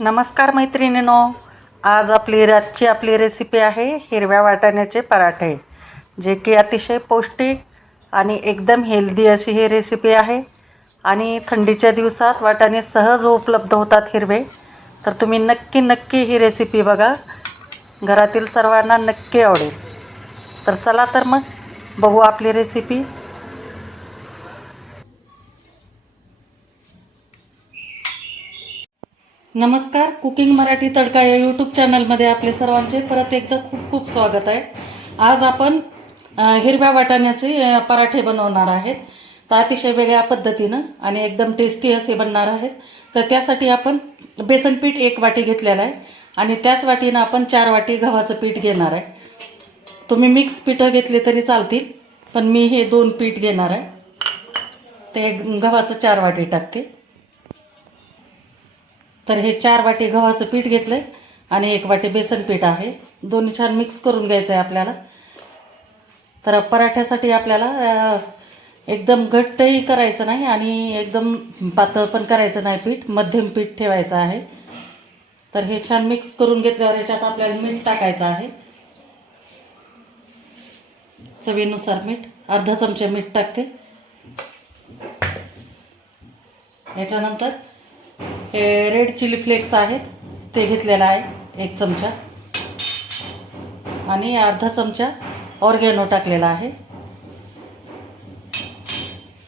नमस्कार मैत्रिणीनो. आज आपली रातची आपली रेसिपी आहे हिरव्या वाटाण्याचे पराठे जे की अतिशय पौष्टिक आणि एकदम हेल्दी अशी ही रेसिपी आहे. आणि थंडीच्या दिवसात वाटाणे सहज उपलब्ध होतात हिरवे. तर तुम्ही नक्की नक्की ही रेसिपी बघा. घरातील सर्वांना नक्की आवडेल. तर चला तर मग बघू आपली रेसिपी नमस्कार कुकिंग मराठी तडका या यूट्यूब चॅनलमध्ये आपले सर्वांचे परत एकदा खूप खूप स्वागत आहे. आज आपण हिरव्या वाटाण्याचे पराठे बनवणार आहेत. तर अतिशय वेगळ्या पद्धतीनं आणि एकदम टेस्टी असे बनणार आहेत. तर त्यासाठी आपण बेसन पीठ एक वाटी घेतलेलं आहे आणि त्याच वाटीनं आपण चार वाटी गव्हाचं पीठ घेणार आहे. तुम्ही मिक्स पीठं घेतली तरी चालतील पण मी हे दोन पीठ घेणार आहे. ते गव्हाचं चार वाटी टाकते. तर हे चार वाटी गव्हाचं पीठ घेतलं आहे आणि एक वाटी बेसन पीठ आहे. दोन्ही छान मिक्स करून घ्यायचं आहे आपल्याला. तर पराठ्यासाठी आपल्याला एकदम घट्टही करायचं नाही आणि एकदम पातळ पण करायचं नाही पीठ. मध्यम पीठ ठेवायचं आहे. तर हे छान मिक्स करून घेतल्यावर याच्यात आपल्याला मीठ टाकायचं आहे. चवीनुसार मीठ. अर्धा चमचा मीठ टाकते. याच्यानंतर हे रेड चिली फ्लेक्स आहेत. ते घेतलेलं आहे एक चमचा. आणि अर्धा चमचा ऑर्गॅनो टाकलेला आहे.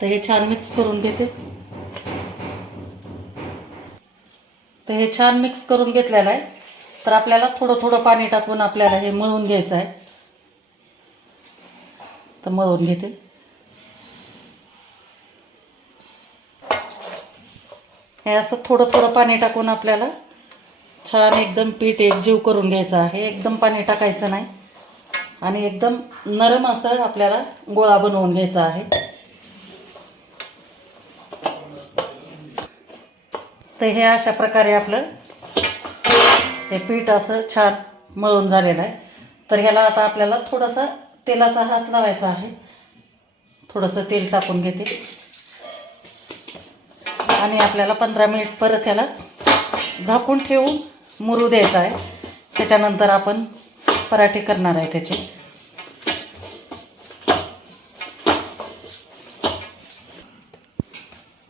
तर हे छान मिक्स करून घेते. तर हे छान मिक्स करून घेतलेलं आहे. तर आपल्याला थोडं थोडं पाणी टाकून आपल्याला हे मळून घ्यायचं आहे. तर मळून घेते. हे असं थोडं थोडं पाणी टाकून आपल्याला छान एकदम पीठ एकजीव करून घ्यायचं आहे. एकदम पाणी टाकायचं नाही. आणि एकदम नरम असं आपल्याला गोळा बनवून घ्यायचा आहे. तर हे अशा प्रकारे आपलं हे पीठ असं छान मळून झालेलं आहे. तर ह्याला आता आपल्याला थोडासा तेलाचा हात लावायचा आहे. थोडंसं तेल टाकून घेते. आणि आपल्याला पंधरा मिनिट परत ह्याला झाकून ठेवून मुरू द्यायचा आहे. त्याच्यानंतर आपण पराठे करणार आहे त्याचे.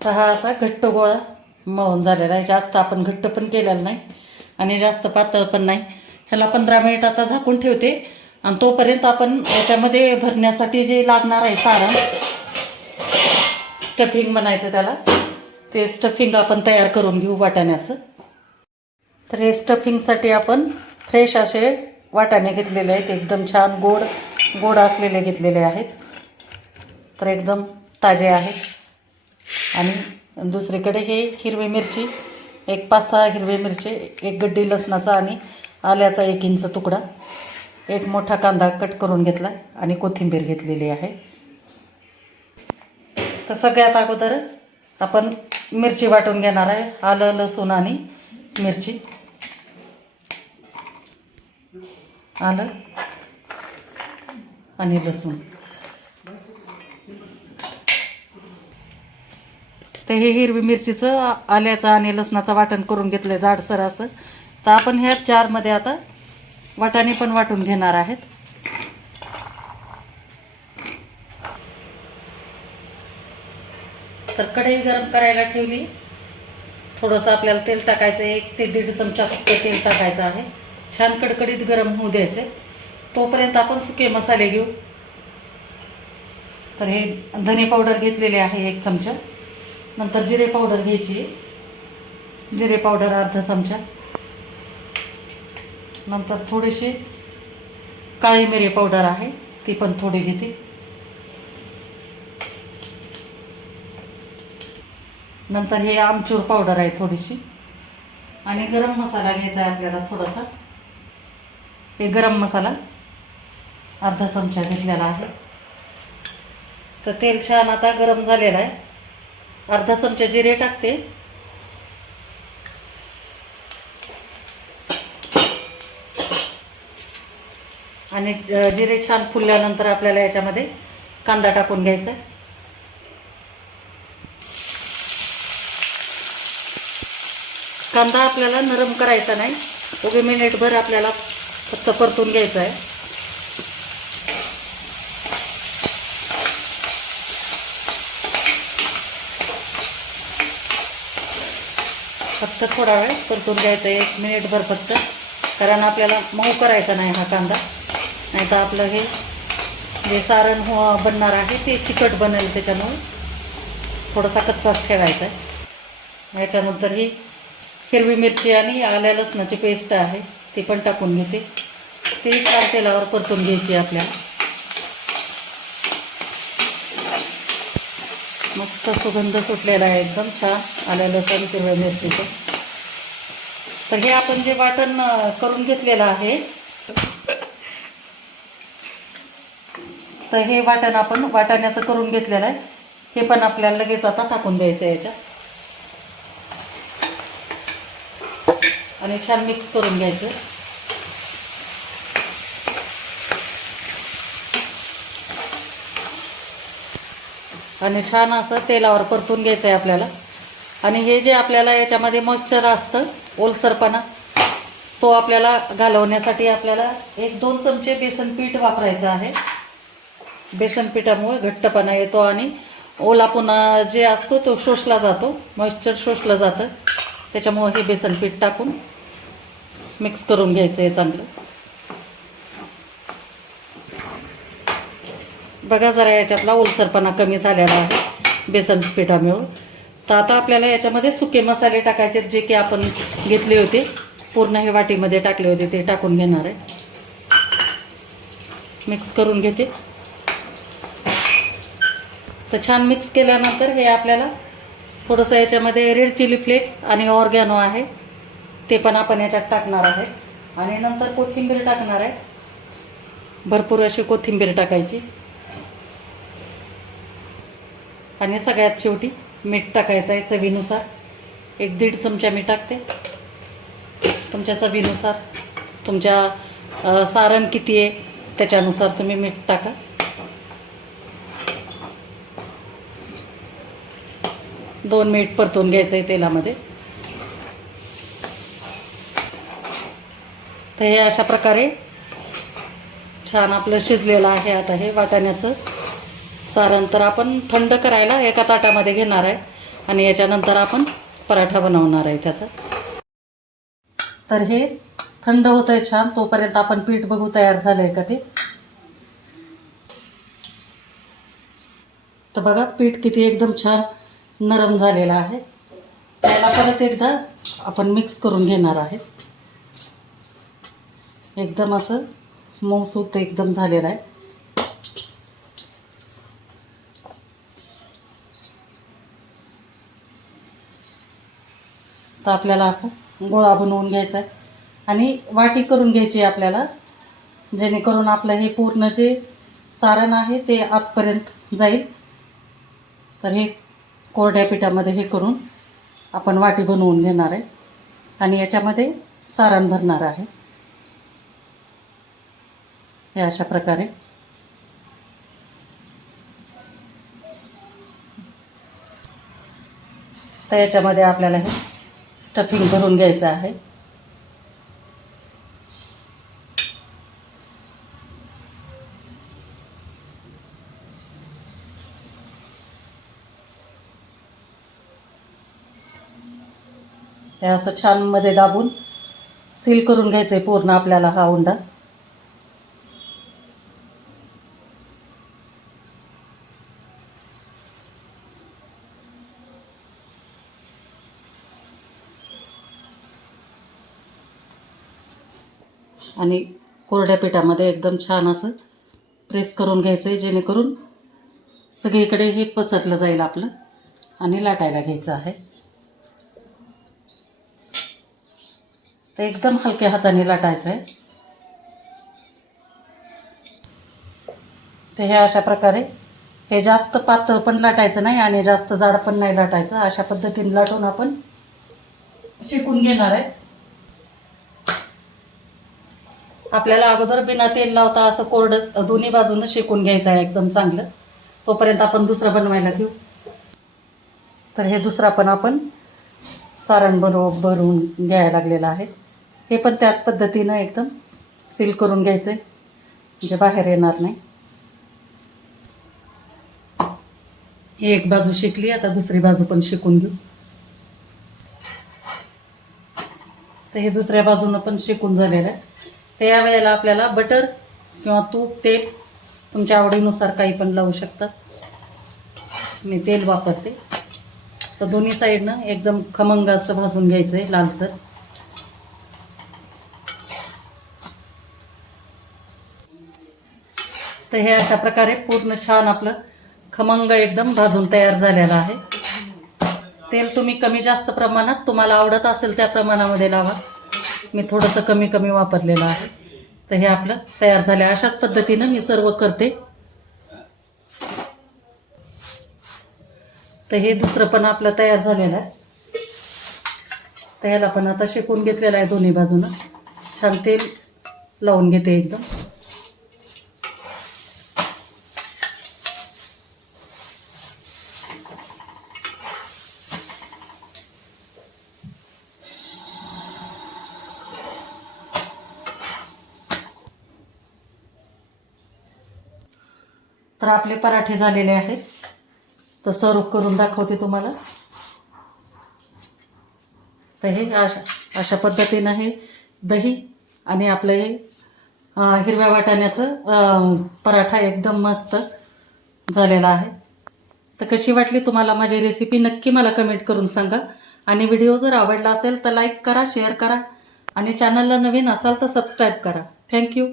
तर हा असा घट्ट गोळा मळून झालेला आहे. जास्त आपण घट्ट पण केलेला नाही आणि जास्त पातळ पण नाही. ह्याला पंधरा मिनिट आता झाकून ठेवते. आणि तोपर्यंत आपण याच्यामध्ये भरण्यासाठी जे लागणार आहे सारण स्टफिंग बनायचं त्याला. ते स्टफिंग आपण तयार करून घेऊ वाटाण्याचं. तर हे स्टफिंगसाठी आपण फ्रेश असे वाटाणे घेतलेले आहेत. एकदम छान गोड गोड असलेले घेतलेले आहेत. तर एकदम ताजे आहेत. आणि दुसरीकडे हे हिरवी मिरची एक पाच सहा हिरवे मिरची एक गड्डी लसणाचा आणि आल्याचा एक इंच तुकडा एक मोठा कांदा कट करून घेतला आणि कोथिंबीर घेतलेली आहे. तर सगळ्यात अगोदर आपण मिरची वाटून घेणार आहे. आलं लसूण आणि मिरची. आलं. आणि लसूण. तर हे हिरवी मिरचीचं आल्याचं आणि लसणाचं वाटण करून घेतलं आहे जाडसर असं. तर आपण ह्या चारमध्ये आता वाटाणे पण वाटून घेणार आहेत. तर कढई गरम करायला ठेवली. थोडंसं आपल्याला तेल टाकायचं आहे. एक ते दीड चमचा फक्त तेल टाकायचं आहे. छान कडकडीत गरम होऊ द्यायचे. तोपर्यंत आपण सुके मसाले घेऊ. तर हे धने पावडर घेतलेले आहे एक चमचा. नंतर जिरे पावडर घ्यायची जिरे पावडर अर्धा चमचा. नंतर थोडीशी काळी मिरी पावडर आहे. ती पण थोडी घेते. नंतर हे आमचूर पावडर आहे थोडीशी. आणि गरम मसाला घ्यायचा आहे आपल्याला थोडासा. हे गरम मसाला अर्धा चमचा घेतलेला आहे. तर तेल छान आता गरम झालेलं आहे. अर्धा चमचा जिरे टाकते. आणि जिरे छान फुलल्यानंतर आपल्याला याच्यामध्ये कांदा टाकून घ्यायचा कांदा आपल्याला नरम करायचा नाही. उगे मिनिटभर आपल्याला फक्त परतून घ्यायचा आहे. फक्त थोडा वेळ परतून घ्यायचा आहे. एक मिनिटभर फक्त. कारण आपल्याला मऊ करायचा नाही हा कांदा. नाही तर आपलं हे जे सारण हो बनणार आहे ते चिकट बनेल त्याच्यामुळे थोडासा कच्चाच ठेवायचा आहे. याच्यानंतर ही हिरवी मिरची आणि आल्या लसणाची पेस्ट आहे ती पण टाकून घेते. ती छान तेलावर परतून घ्यायची आपल्याला. मस्त सुगंध सुटलेला आहे एकदम छान आल्या लसण हिरव्या मिरचीचं. तर हे आपण जे वाटण करून घेतलेलं आहे तर हे वाटण आपण वाटाण्याचं करून घेतलेलं आहे. हे पण आपल्याला लगेच आता टाकून द्यायचं आहे याच्यात. आणि छान मिक्स करून घ्यायचं. आणि छान असं तेलावर परतून घ्यायचं आहे आपल्याला. आणि हे जे आपल्याला याच्यामध्ये मॉइश्चर असतं ओलसरपणा तो आपल्याला घालवण्यासाठी आपल्याला एक दोन चमचे बेसन पीठ वापरायचं आहे. बेसन पिठामुळे घट्टपणा येतो आणि ओलापणा जे असतो तो शोषला जातो मॉइश्चर शोषलं जातं. त्याच्यामुळे हे बेसन पीठ टाकून मिक्स करून घ्यायचं आहे चांगलं. बघा जरा याच्यातला ओलसरपणा कमी झालेला आहे बेसन पिठामुळं. तर आता आपल्याला याच्यामध्ये सुके मसाले टाकायचे जे की आपण घेतले होते पूर्ण हे वाटीमध्ये टाकले होते ते टाकून घेणार आहे. मिक्स करून घेते. तर छान मिक्स केल्यानंतर हे आपल्याला थोडंसं याच्यामध्ये रेड चिली फ्लेक्स आणि ऑर्गॅनो आहे. ते पण आपण याच्यात टाकणार आहे. आणि नंतर कोथिंबीर टाकणार आहे. भरपूर अशी कोथिंबीर टाकायची. आणि सगळ्यात शेवटी मीठ टाकायचं आहे चवीनुसार. एक दीड चमचा मी टाकते. तुमच्या चवीनुसार. तुमच्या सारण किती आहे त्याच्यानुसार तुम्ही मीठ टाका. दोन मिनिट परतून घ्यायचं आहे तेलामध्ये. तर हे अशा प्रकारे छान आपलं शिजलेलं आहे आता हे वाटाण्याचं. सारण तर आपण थंड करायला एका ताटामध्ये घेणार आहे आणि याच्यानंतर आपण पराठा बनवणार आहे त्याचा. तर हे थंड होतं आहे छान तोपर्यंत आपण पीठ बघू तयार झालं आहे का ते. तर बघा पीठ किती एकदम छान नरम झालेलं आहे. त्याला परत एकदा आपण मिक्स करून घेणार आहे. एकदम असं मऊसूत एकदम झालेलं आहे. तर आपल्याला असं गोळा बनवून घ्यायचा आहे. आणि वाटी करून घ्यायची आहे आपल्याला जेणेकरून आपलं हे पूर्ण जे सारण आहे ते आतपर्यंत जाईल. तर हे कोरड्या पिठामध्ये हे करून आपण वाटी बनवून घेणार आहे. आणि याच्यामध्ये सारण भरणार आहे. हे अशा प्रकारे. तर याच्यामध्ये आपल्याला हे स्टफिंग भरून घ्यायचं आहे. ते असं छानमध्ये दाबून सील करून घ्यायचं आहे पूर्ण आपल्याला हा उंडा आणि कोरड्या पिठामध्ये एकदम छान असं प्रेस करून घ्यायचं आहे जेणेकरून सगळीकडे हे पसरलं जाईल आपलं आणि लाटायला घ्यायचं आहे. तर एकदम हलक्या हाताने लाटायचं आहे तर हे अशा प्रकारे हे जास्त पातळ पण लाटायचं नाही आणि जास्त जाड पण नाही लाटायचं. अशा पद्धतीने लाटून आपण शिकून घेणार आहे. आपल्याला अगोदर बिना तेल लावता असं कोरडं दोन्ही बाजूनं शेकून घ्यायचं आहे एकदम चांगलं. तोपर्यंत आपण दुसरं बनवायला घेऊ. तर हे दुसरा पण आपण सारण बरो भरून घ्यायला लागलेलं आहे. हे पण त्याच पद्धतीनं एकदम सील करून घ्यायचं आहे म्हणजे बाहेर येणार नाही. एक बाजू शिकली आता दुसरी बाजू पण शिकून घेऊ. तर हे दुसऱ्या बाजूनं पण शिकून झालेलं आहे. तर या वेळेला आपल्याला बटर किंवा तूप तेल तुमच्या आवडीनुसार काही पण लावू शकतात मी तेल वापरते. तर दोन्ही साईडनं एकदम खमंग असं भाजून घ्यायचं आहे लालसर. तर हे अशा प्रकारे पूर्ण छान आपलं खमंग एकदम भाजून तयार झालेलं आहे. तेल तुम्ही कमी जास्त प्रमाणात तुम्हाला आवडत असेल त्या प्रमाणामध्ये लावा. मी थोडंसं कमी कमी वापरलेलं आहे. तर हे आपलं तयार झालं अशाच पद्धतीनं मी सर्व करते. तर हे दुसरं पण आपलं तयार झालेलं आहे. तर ह्याला पण आता शेकून घेतलेलं आहे दोन्ही बाजूनं. छान तेल लावून घेते एकदम. तर आपले पराठे झालेले आहेत. तर सर्व करून दाखवते तुम्हाला. तर हे अशा अशा पद्धतीनं हे दही आणि आपलं हे हिरव्या वाटाण्याचं पराठा एकदम मस्त झालेला आहे. तर कशी वाटली तुम्हाला माझी रेसिपी नक्की मला कमेंट करून सांगा. आणि व्हिडिओ जर आवडला असेल तर लाईक करा शेअर करा. आणि चॅनलला नवीन असाल तर सबस्क्राईब करा. थँक्यू